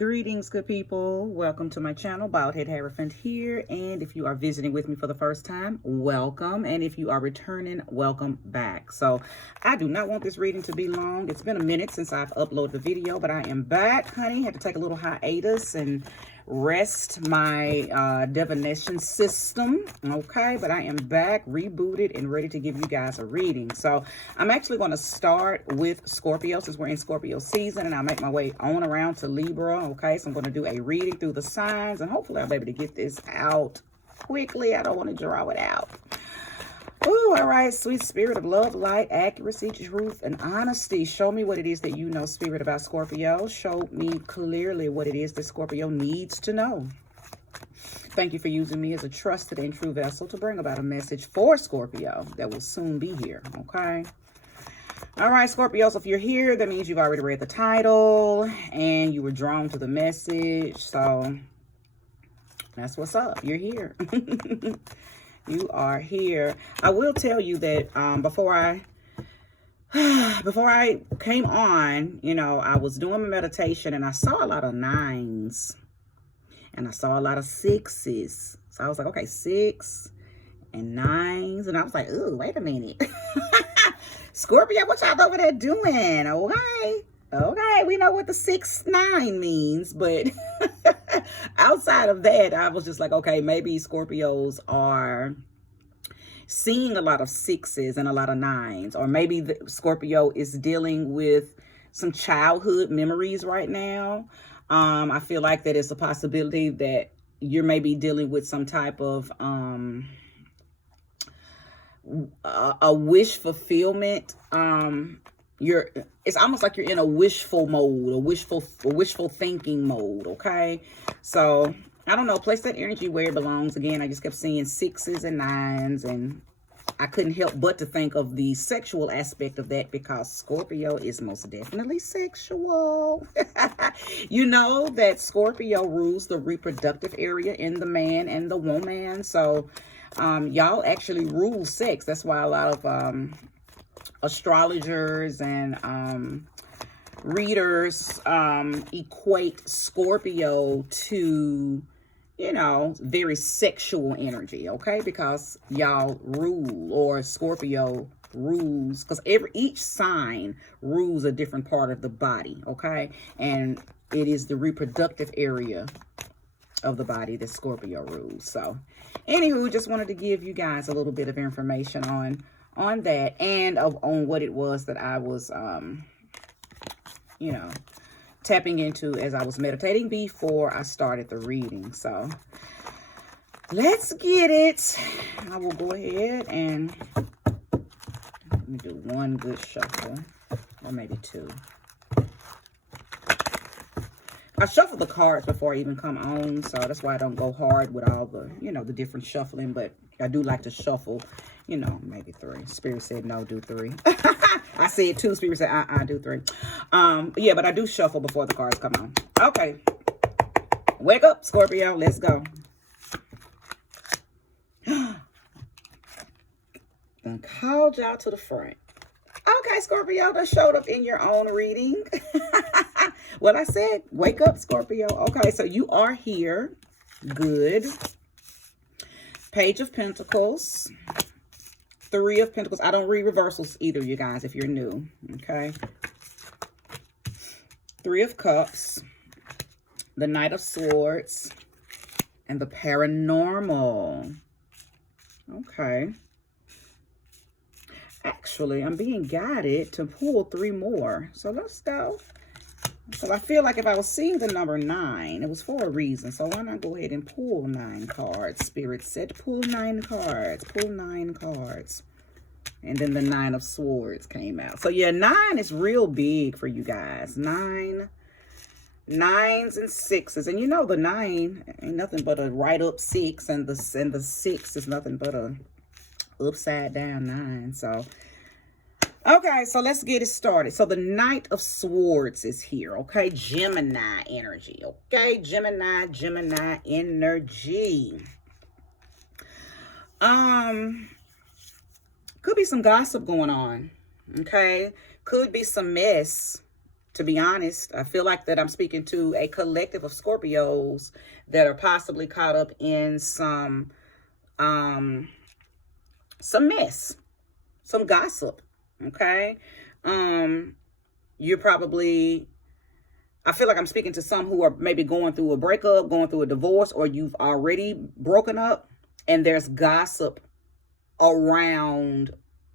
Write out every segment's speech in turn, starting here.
Greetings, good people. Welcome to my channel, Baldhead Hierophant here. And if you are visiting with me for the first time, welcome. And if you are returning, welcome back. So I do not want this reading to be long. It's been a minute since I've uploaded the video, but I am back, honey. Had to take a little hiatus and rest my divination system, okay? But I am back, rebooted, and ready to give you guys a reading. So I'm actually going to start with Scorpio since we're in Scorpio season, and I'll make my way on around to Libra, okay? So I'm going to do a reading through the signs, and hopefully I'll be able to get this out quickly. I don't want to draw it out. Oh, all right, sweet spirit of love, light, accuracy, truth, and honesty. Show me what it is that you know, spirit, about Scorpio. Show me clearly what it is that Scorpio needs to know. Thank you for using me as a trusted and true vessel to bring about a message for Scorpio that will soon be here, okay? All right, Scorpios, if you're here, that means you've already read the title and you were drawn to the message. So that's what's up. You're here. You are here. I will tell you that before I came on, you know, I was doing my meditation and I saw a lot of 9s and I saw a lot of 6s. So I was like, okay, 6 and 9s. And I was like, ooh, wait a minute. Scorpio, what y'all over there doing? Okay, we know what the 6-9 means, but outside of that, I was just like, okay, maybe Scorpios are seeing a lot of 6s and a lot of 9s, or maybe the Scorpio is dealing with some childhood memories right now. I feel like that it's a possibility that you're maybe dealing with some type of a wish fulfillment. It's almost like you're in a wishful mode, a wishful thinking mode, okay? So I don't know, place that energy where it belongs. Again, I just kept seeing 6s and 9s, and I couldn't help but to think of the sexual aspect of that, because Scorpio is most definitely sexual. You know that Scorpio rules the reproductive area in the man and the woman. So y'all actually rule sex. That's why a lot of astrologers and readers equate Scorpio to, you know, very sexual energy, okay? Because y'all rule, or Scorpio rules, because each sign rules a different part of the body, okay? And it is the reproductive area of the body that Scorpio rules. So anywho, just wanted to give you guys a little bit of information on that, and on what it was that I was you know, tapping into as I was meditating before I started the reading. So let's get it. I will go ahead and let me do one good shuffle, or maybe 2. I shuffle the cards before I even come on, so that's why I don't go hard with all the, you know, the different shuffling, but I do like to shuffle, you know, maybe 3. Spirit said no, do 3. I said 2, Spirit said do 3. Yeah, but I do shuffle before the cards come on. Okay. Wake up, Scorpio. Let's go. Done called y'all to the front. Okay, Scorpio, that showed up in your own reading. Well, I said, wake up, Scorpio. Okay, so you are here. Good. Page of Pentacles. 3 of Pentacles. I don't read reversals either, you guys, if you're new. Okay. 3 of Cups. The Knight of Swords. And the Paranormal. Okay. Actually, I'm being guided to pull 3 more. So let's go. So I feel like if I was seeing the number 9, it was for a reason. So why not go ahead and pull 9 cards? Spirit said pull 9 cards. Pull 9 cards. And then the 9 of Swords came out. So yeah, 9 is real big for you guys. 9, 9s and 6s. And you know the 9 ain't nothing but a right up 6. And the 6 is nothing but a upside down 9. So okay, so let's get it started. So the Knight of Swords is here, okay? Gemini energy, okay? Gemini energy. Could be some gossip going on, okay? Could be some mess To be honest, I feel like that I'm speaking to a collective of Scorpios that are possibly caught up in some mess, some gossip. Okay. You're probably, I feel like I'm speaking to some who are maybe going through a breakup, going through a divorce, or you've already broken up, and there's gossip around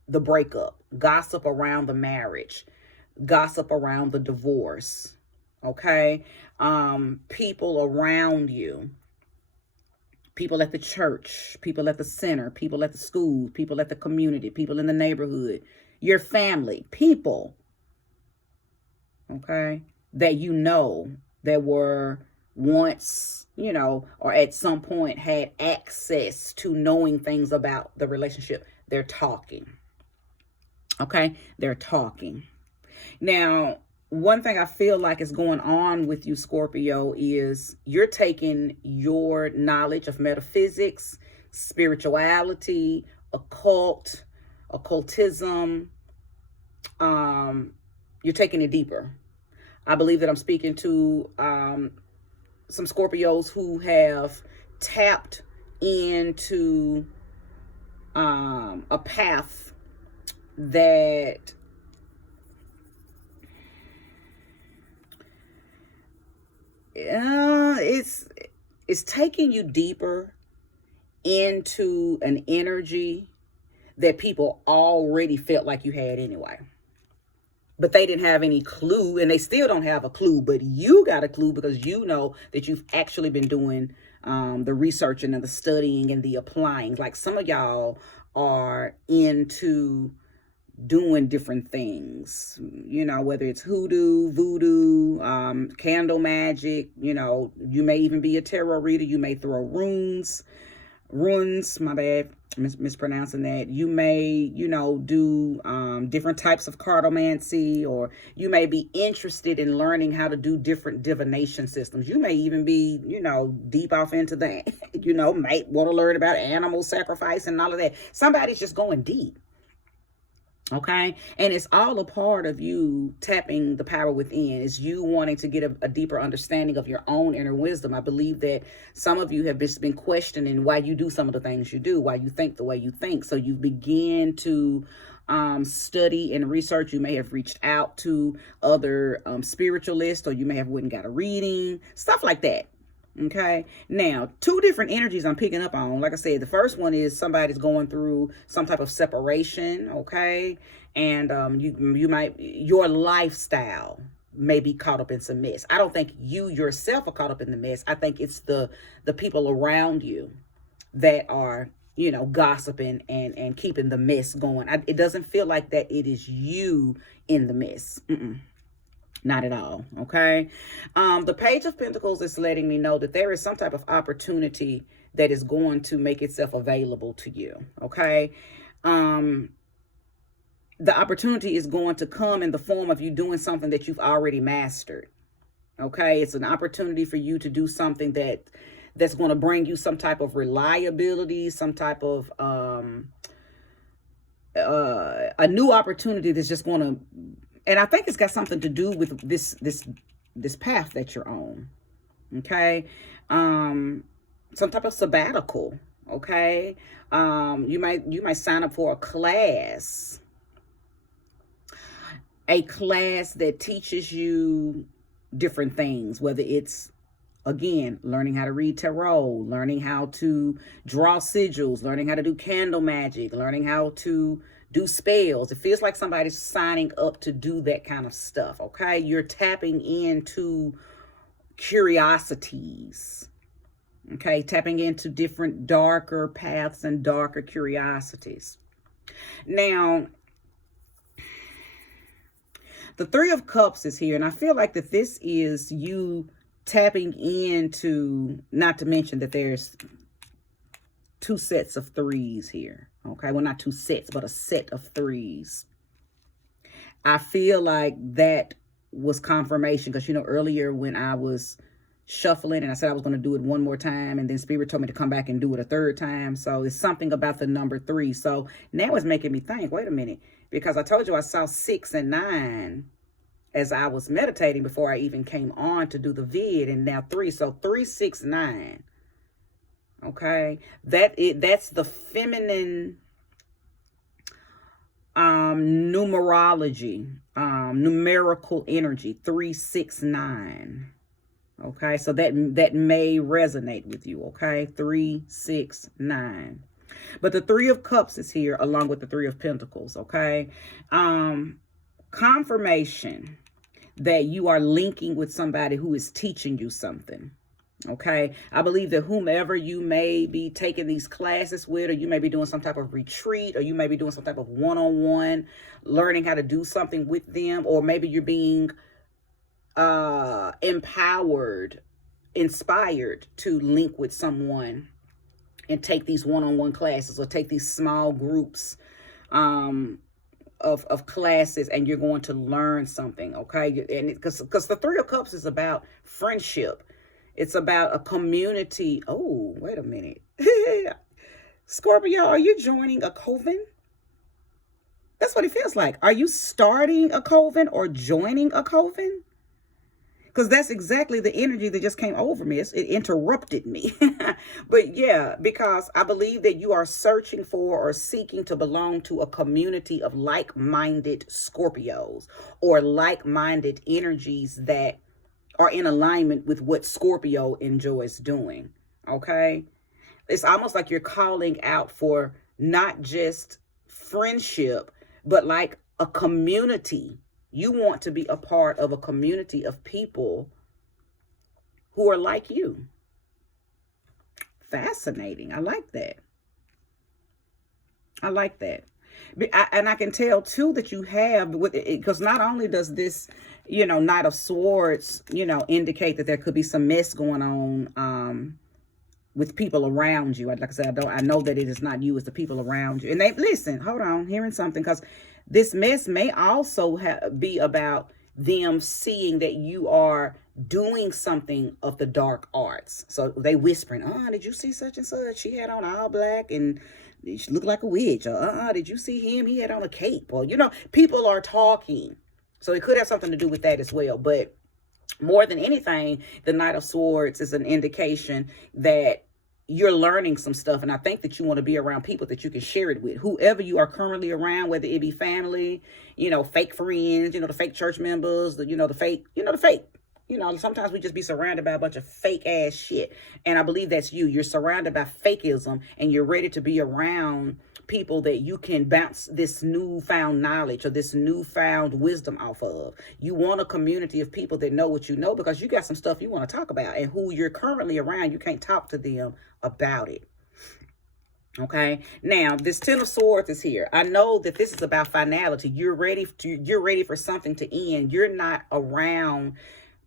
the breakup, gossip around the marriage, gossip around the divorce. Okay. People around you, people at the church, people at the center, people at the school, people at the community, people in the neighborhood, your family, people, okay, that you know that were once, or at some point had access to knowing things about the relationship. They're talking. Okay, they're talking. Now, one thing I feel like is going on with you, Scorpio, is you're taking your knowledge of metaphysics, spirituality, occultism. You're taking it deeper. I believe that I'm speaking to some Scorpios who have tapped into a path that it's taking you deeper into an energy that people already felt like you had anyway. But they didn't have any clue, and they still don't have a clue, but you got a clue because you know that you've actually been doing the researching and the studying and the applying. Like some of y'all are into doing different things, whether it's hoodoo, voodoo, candle magic, you may even be a tarot reader. You may throw runes, my bad, mispronouncing that. You may, do different types of cartomancy, or you may be interested in learning how to do different divination systems. You may even be, deep off into that, might want to learn about animal sacrifice and all of that. Somebody's just going deep. Okay. And it's all a part of you tapping the power within. It's you wanting to get a deeper understanding of your own inner wisdom. I believe that some of you have just been questioning why you do some of the things you do, why you think the way you think. So you begin to study and research. You may have reached out to other spiritualists, or you may have went and got a reading, stuff like that. Okay. Now, two different energies I'm picking up on. Like I said, the first one is somebody's going through some type of separation. Okay. And your lifestyle may be caught up in some mess. I don't think you yourself are caught up in the mess. I think it's the people around you that are, gossiping and keeping the mess going. It doesn't feel like that it is you in the mess. Not at all. Okay. The Page of Pentacles is letting me know that there is some type of opportunity that is going to make itself available to you. Okay. The opportunity is going to come in the form of you doing something that you've already mastered. Okay. It's an opportunity for you to do something that's going to bring you some type of reliability, some type of, a new opportunity that's just going to, and I think it's got something to do with this path that you're on. Okay. Some type of sabbatical. Okay. You might sign up for a class that teaches you different things, whether it's, again, learning how to read tarot, learning how to draw sigils, learning how to do candle magic, learning how to do spells. It feels like somebody's signing up to do that kind of stuff. Okay. You're tapping into curiosities. Okay. Tapping into different darker paths and darker curiosities. Now, the Three of Cups is here. And I feel like that this is you tapping into, not to mention that there's two sets of threes here. Okay, well, not two sets, but a set of threes. I feel like that was confirmation because, earlier when I was shuffling and I said I was going to do it one more time, and then Spirit told me to come back and do it a third time. So it's something about the number 3. So now it's making me think, wait a minute, because I told you I saw 6 and 9 as I was meditating before I even came on to do the vid, and now 3. So 369. Okay, that's the feminine numerology, numerical energy, 369. Okay, so that may resonate with you. Okay, 369. But the 3 of Cups is here along with the 3 of Pentacles. Okay, confirmation that you are linking with somebody who is teaching you something. Okay, I believe that whomever you may be taking these classes with, or you may be doing some type of retreat, or you may be doing some type of one-on-one learning how to do something with them, or maybe you're being empowered, inspired to link with someone and take these one-on-one classes, or take these small groups of classes, and you're going to learn something. Okay, and because the 3 of Cups is about friendship. It's about a community. Oh, wait a minute. Scorpio, are you joining a coven? That's what it feels like. Are you starting a coven or joining a coven? Because that's exactly the energy that just came over me. It interrupted me. But yeah, because I believe that you are searching for or seeking to belong to a community of like-minded Scorpios, or like-minded energies that are in alignment with what Scorpio enjoys doing. Okay, it's almost like you're calling out for not just friendship, but like a community. You want to be a part of a community of people who are like you. Fascinating. I like that. I like that. And I can tell too that you have, because not only does this, Knight of Swords, indicate that there could be some mess going on with people around you. Like I said, I know that it is not you, it's the people around you. And listen, hold on, hearing something, because this mess may also be about them seeing that you are doing something of the dark arts. So they whispering, did you see such and such? She had on all black and she looked like a witch. Or, did you see him? He had on a cape. Or, people are talking. So it could have something to do with that as well. But more than anything, the Knight of Swords is an indication that you're learning some stuff. And I think that you want to be around people that you can share it with. Whoever you are currently around, whether it be family, fake friends, the fake church members, the fake. Sometimes we just be surrounded by a bunch of fake ass shit. And I believe that's you. You're surrounded by fakeism, and you're ready to be around people that you can bounce this newfound knowledge or this newfound wisdom off of. You want a community of people that know what you know, because you got some stuff you want to talk about, and who you're currently around, you can't talk to them about it. Okay, now this 10 of Swords is here. I know that this is about finality. You're ready for something to end. You're not around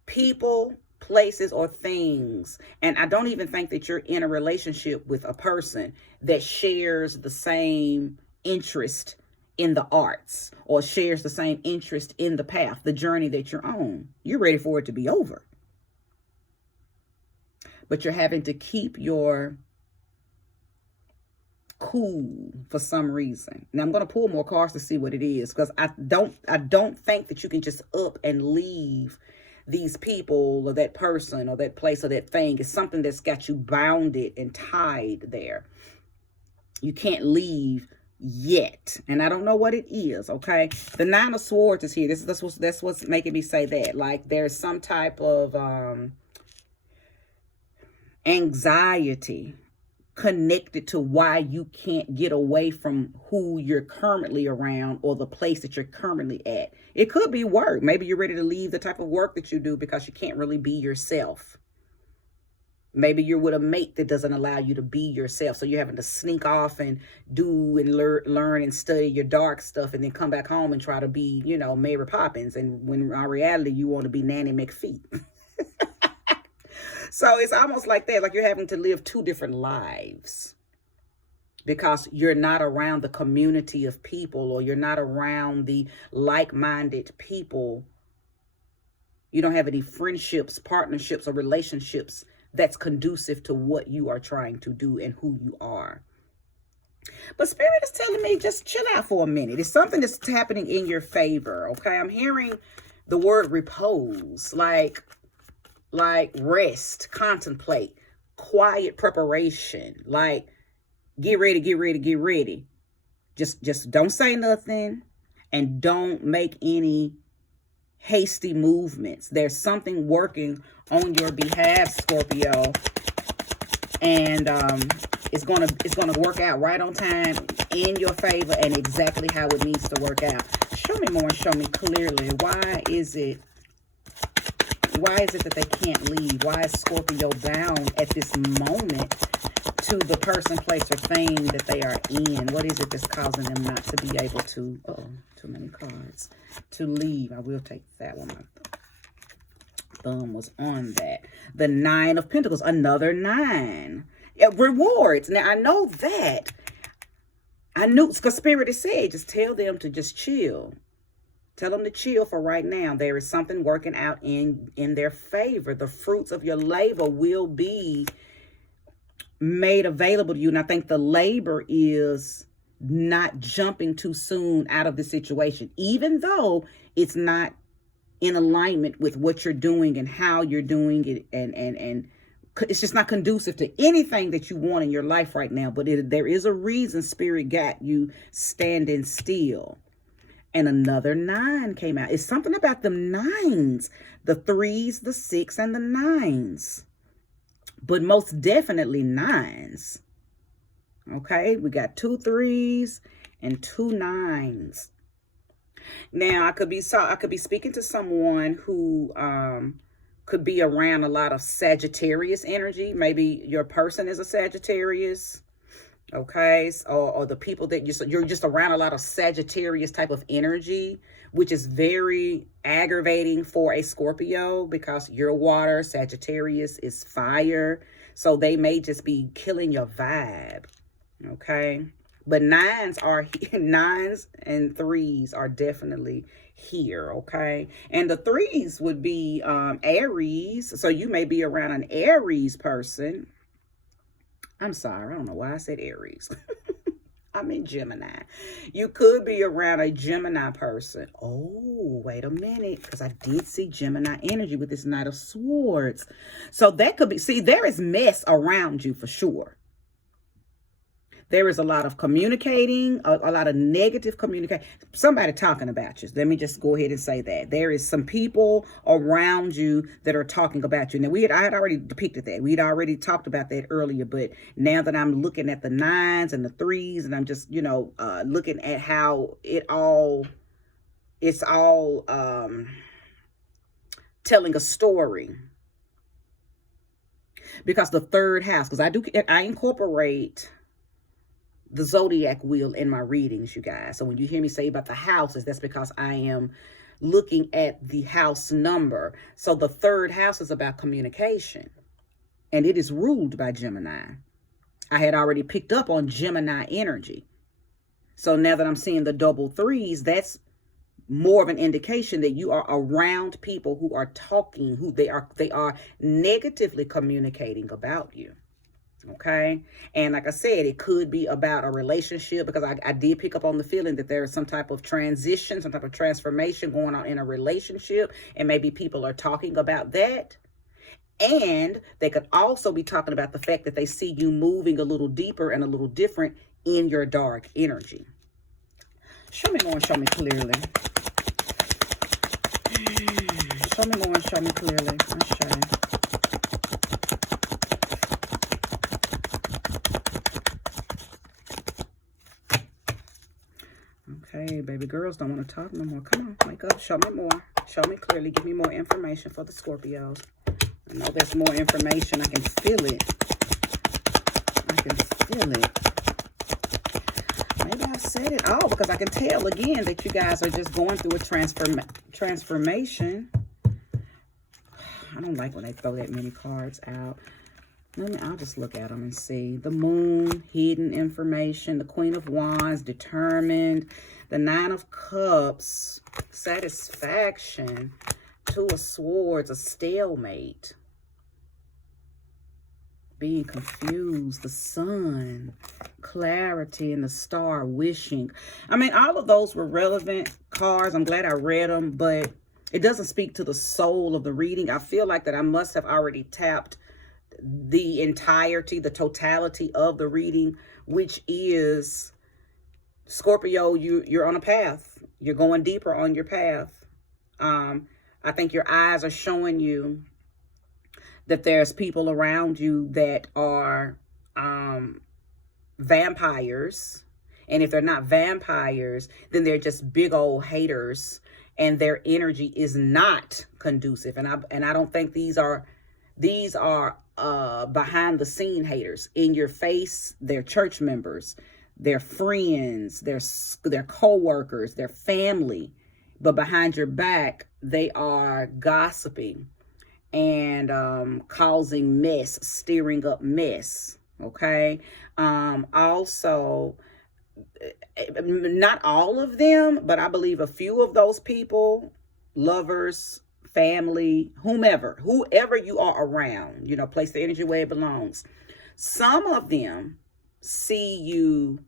people, places, or things. And I don't even think that you're in a relationship with a person that shares the same interest in the arts, or shares the same interest in the path, the journey that you're on. You're ready for it to be over. But you're having to keep your cool for some reason. Now I'm going to pull more cards to see what it is, because I don't think that you can just up and leave these people or that person or that place or that thing. Is something that's got you bounded and tied there. You can't leave yet, and I don't know what it is. Okay, the 9 of Swords is here. That's what's making me say that. Like there's some type of anxiety connected to why you can't get away from who you're currently around, or the place that you're currently at. It could be work. Maybe you're ready to leave the type of work that you do because you can't really be yourself. Maybe you're with a mate that doesn't allow you to be yourself. So you're having to sneak off and do and learn and study your dark stuff, and then come back home and try to be, Mary Poppins. And when in reality, you want to be Nanny McPhee. So it's almost like that, like you're having to live 2 different lives because you're not around the community of people, or you're not around the like-minded people. You don't have any friendships, partnerships, or relationships that's conducive to what you are trying to do and who you are. But Spirit is telling me just chill out for a minute. It's something that's happening in your favor, okay? I'm hearing the word repose, like rest, contemplate, quiet preparation, like get ready, get ready, get ready. Just don't say nothing and don't make any hasty movements. There's something working on your behalf, Scorpio, and it's gonna work out right on time, in your favor, and exactly how it needs to work out. Show me more and show me clearly. Why is it that they can't leave? Why is Scorpio bound at this moment to the person, place, or thing that they are in? What is it that's causing them not to be able to, too many cards, to leave? I will take that one. My thumb was on that. The Nine of Pentacles, another 9. Rewards. Now, I know that. I knew, because Spirit has said, just tell them to just chill. Tell them to chill for right now. There is something working out in their favor. The fruits of your labor will be made available to you. And I think the labor is not jumping too soon out of the situation, even though it's not in alignment with what you're doing and how you're doing it, and it's just not conducive to anything that you want in your life right now. But there is a reason Spirit got you standing still. And another 9 came out. It's something about the 9s, the 3s, the 6, and the 9s. But most definitely 9s. Okay, we got 2 3s and 2 9s. Now, I could be speaking to someone who could be around a lot of Sagittarius energy. Maybe your person is a Sagittarius. Okay, or the people that you're just around a lot of Sagittarius type of energy, which is very aggravating for a Scorpio, because you're water, Sagittarius is fire, so they may just be killing your vibe. Okay, but 9s and 3s are definitely here. Okay, and the 3s would be Aries, so you may be around an Aries person. I'm sorry, I don't know why I said Aries. I'm in Gemini. You could be around a Gemini person. Oh, wait a minute, because I did see Gemini energy with this Knight of Swords. So that could be, see, there is mess around you for sure. There is a lot of communicating, a lot of negative communication. Somebody talking about you. Let me just go ahead and say that. There is some people around you that are talking about you. Now, I had already depicted that. We'd already talked about that earlier. But now that I'm looking at the 9s and the 3s, and I'm just, looking at how it's all telling a story. Because the 3rd house, because I incorporate the zodiac wheel in my readings, you guys. So when you hear me say about the houses, that's because I am looking at the house number. So the 3rd house is about communication, and it is ruled by Gemini. I had already picked up on Gemini energy. So now that I'm seeing the double 3s, that's more of an indication that you are around people who are talking, who they are negatively communicating about you. Okay, and like I said, it could be about a relationship, because I did pick up on the feeling that there is some type of transition, some type of transformation going on in a relationship, and maybe people are talking about that. And they could also be talking about the fact that they see you moving a little deeper and a little different in your dark energy. Show me more and show me clearly. Show me more and show me clearly. Okay. Okay, baby girls don't want to talk no more. Come on, wake up. Show me more. Show me clearly. Give me more information for the Scorpios. I know there's more information. I can feel it. I can feel it. Maybe I said it all, because I can tell again that you guys are just going through a transformation. I don't like when they throw that many cards out. I'll just look at them and see. The Moon, hidden information. The Queen of Wands, determined. The 9 of Cups, satisfaction. 2 of Swords, a stalemate. Being confused. The Sun, clarity, and the Star, wishing. I mean, all of those were relevant cards. I'm glad I read them, but It doesn't speak to the soul of the reading. I feel like that I must have already tapped the entirety, the totality of the reading, which is Scorpio, you're on a path. You're going deeper on your path. I think your eyes are showing you that there's people around you that are vampires. And if they're not vampires, then they're just big old haters, and their energy is not conducive. And I don't think these are behind the scene haters. In your face, they're church members, they're friends, they're co-workers, they're family. But behind your back, they are gossiping and causing mess, stirring up mess. Okay. Also, not all of them, but I believe a few of those people, lovers, family, whomever you are around, place the energy where it belongs. Some of them see you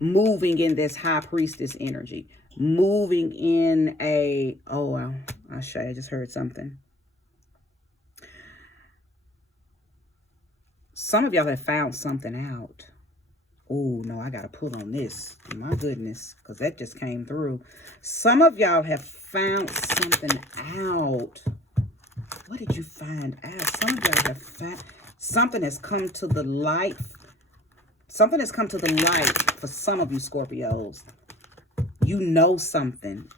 moving in this high priestess energy, moving in I just heard something. Some of y'all have found something out. Oh, no, I got to pull on this. My goodness, because that just came through. Some of y'all have found something out. What did you find out? Some of y'all have found something has come to the light. Something has come to the light for some of you Scorpios. You know something.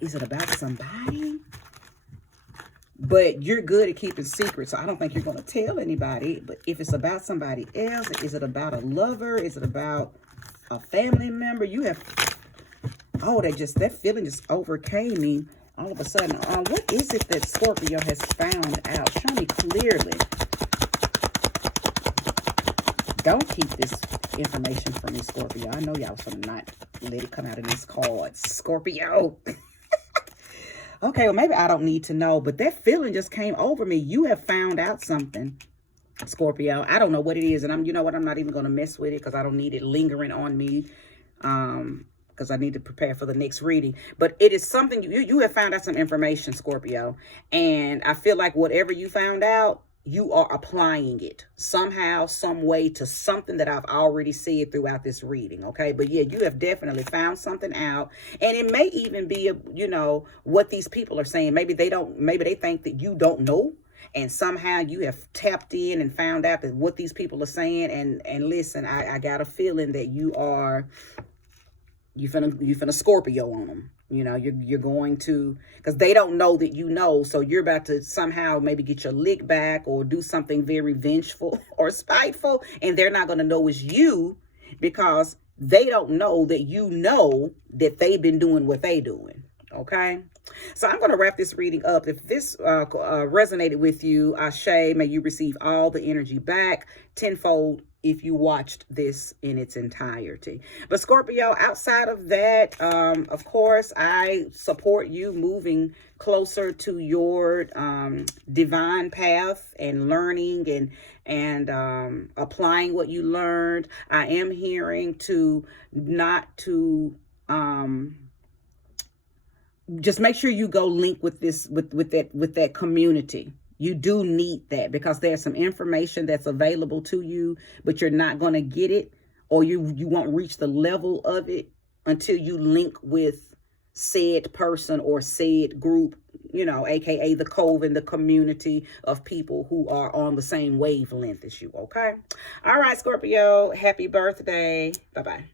Is it about somebody? But you're good at keeping secrets, so I don't think you're going to tell anybody. But if it's about somebody else, is it about a lover? Is it about a family member? You have, that feeling just overcame me all of a sudden. What is it that Scorpio has found out? Show me clearly. Don't keep this information from me, Scorpio. I know y'all was going to not let it come out of these cards. Scorpio. Okay, well, maybe I don't need to know, but that feeling just came over me. You have found out something, Scorpio. I don't know what it is, and you know what? I'm not even going to mess with it because I don't need it lingering on me because I need to prepare for the next reading. But it is something, you have found out some information, Scorpio, and I feel like whatever you found out, you are applying it somehow, some way to something that I've already said throughout this reading. Okay. But yeah, you have definitely found something out, and it may even be, what these people are saying. Maybe they think that you don't know. And somehow you have tapped in and found out that what these people are saying. And listen, I got a feeling that you finna Scorpio on them. You're going to, because they don't know that you know, so you're about to somehow maybe get your lick back or do something very vengeful or spiteful, and they're not going to know it's you because they don't know that you know that they've been doing what they doing. Okay, so I'm going to wrap this reading up. If this resonated with you, Ashe, may you receive all the energy back tenfold if you watched this in its entirety. But Scorpio, outside of that, of course, I support you moving closer to your divine path and learning and applying what you learned. I am hearing just make sure you go link with this, with that community. You do need that because there's some information that's available to you, but you're not going to get it, or you won't reach the level of it until you link with said person or said group, aka the coven, the community of people who are on the same wavelength as you. Okay. All right, Scorpio, happy birthday. Bye-bye.